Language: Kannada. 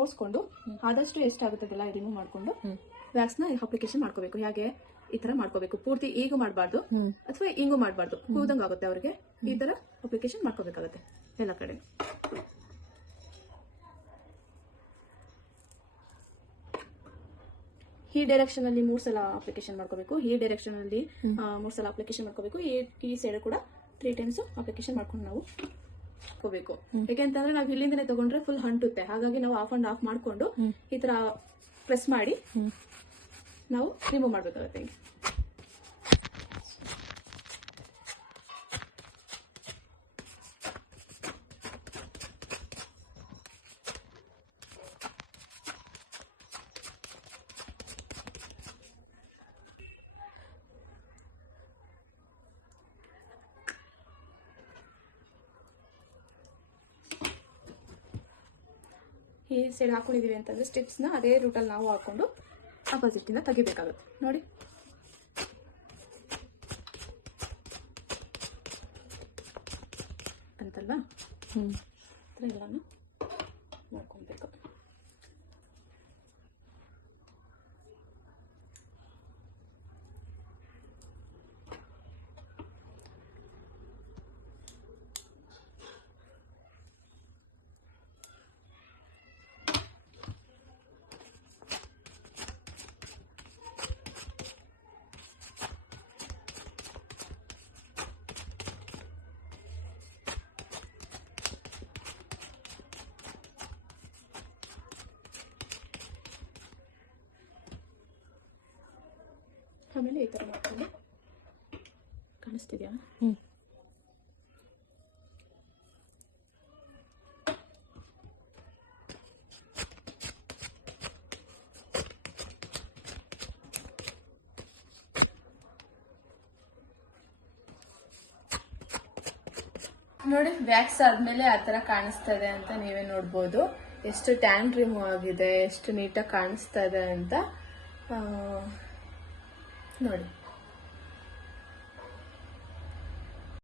ತೋರಿಸ್ಕೊಂಡು ಆದಷ್ಟು ಎಷ್ಟಾಗುತ್ತದೆಲ್ಲ ರಿಮೂವ್ ಮಾಡ್ಕೊಂಡು ವ್ಯಾಕ್ಸ್ ನ ಅಪ್ಲಿಕೇಶನ್ ಮಾಡ್ಕೋಬೇಕು. ಹೇಗೆ ಈ ತರ ಮಾಡ್ಕೋಬೇಕು, ಪೂರ್ತಿ ಈಗ ಮಾಡಬಾರ್ದು ಅಥವಾ ಹಿಂಗೂ ಮಾಡಬಾರ್ದು, ಕೂದಂಗ್ ಆಗುತ್ತೆ ಅವ್ರಿಗೆ. ಈ ತರ ಅಪ್ಲಿಕೇಶನ್ ಮಾಡ್ಕೋಬೇಕಾಗತ್ತೆ ಎಲ್ಲ ಕಡೆ. ಈ ಡೈರೆಕ್ಷನ್ ಅಲ್ಲಿ 3 ಸಲ ಅಪ್ಲಿಕೇಶನ್ ಮಾಡ್ಕೋಬೇಕು. ಈ ಡೈರೆಕ್ಷನ್ ಅಲ್ಲಿ 3 ಸಲ ಅಪ್ಲಿಕೇಶನ್ ಮಾಡ್ಕೋಬೇಕು. ಈ ಸೈಡ್ ಕೂಡ 3 ಟೈಮ್ಸ್ ಅಪ್ಲಿಕೇಶನ್ ಮಾಡ್ಕೊಂಡು ನಾವು ಹಾಕೋಬೇಕು. ಯಾಕೆಂತಂದ್ರೆ ನಾವು ಇಲ್ಲಿಂದನೇ ತಗೊಂಡ್ರೆ ಫುಲ್ ಅಂಟುತ್ತೆ. ಹಾಗಾಗಿ ನಾವು ಆಫ್ ಅಂಡ್ ಆಫ್ ಮಾಡ್ಕೊಂಡು ಈ ತರ ಪ್ರೆಸ್ ಮಾಡಿ ನಾವು ರಿಮೂವ್ ಮಾಡ್ಬೇಕಾಗತ್ತೆ. ಈ ಸೈಡ್ ಹಾಕೊಂಡಿದೀವಿ ಅಂತಂದ್ರೆ ಸ್ಟಿಪ್ಸ್ ನ ಅದೇ ರೂಟಲ್ಲಿ ನಾವು ಹಾಕೊಂಡು ಆಪೋಸಿಟ್ ಇಂದ ತೆಗಿಬೇಕಾಗುತ್ತೆ. ನೋಡಿ ಅಂತಲ್ವಾ, ಎಲ್ಲಾನು ಮಾಡ್ಕೊಬೇಕು. ಆಮೇಲೆ ಈ ತರ ಮಾಡ್ಕೊಂಡು ಕಾಣಿಸ್ತಿದ್ಯಾ? ನೋಡಿ, ವ್ಯಾಕ್ಸ್ ಆದ್ಮೇಲೆ ಆ ತರ ಕಾಣಿಸ್ತಾ ಇದೆ ಅಂತ ನೀವೇ ನೋಡ್ಬೋದು. ಎಷ್ಟು ಟ್ಯಾನ್ ರಿಮೂವ್ ಆಗಿದೆ, ಎಷ್ಟು ನೀಟಾಗಿ ಕಾಣಿಸ್ತಾ ಇದೆ ಅಂತ ನೋಡಿ.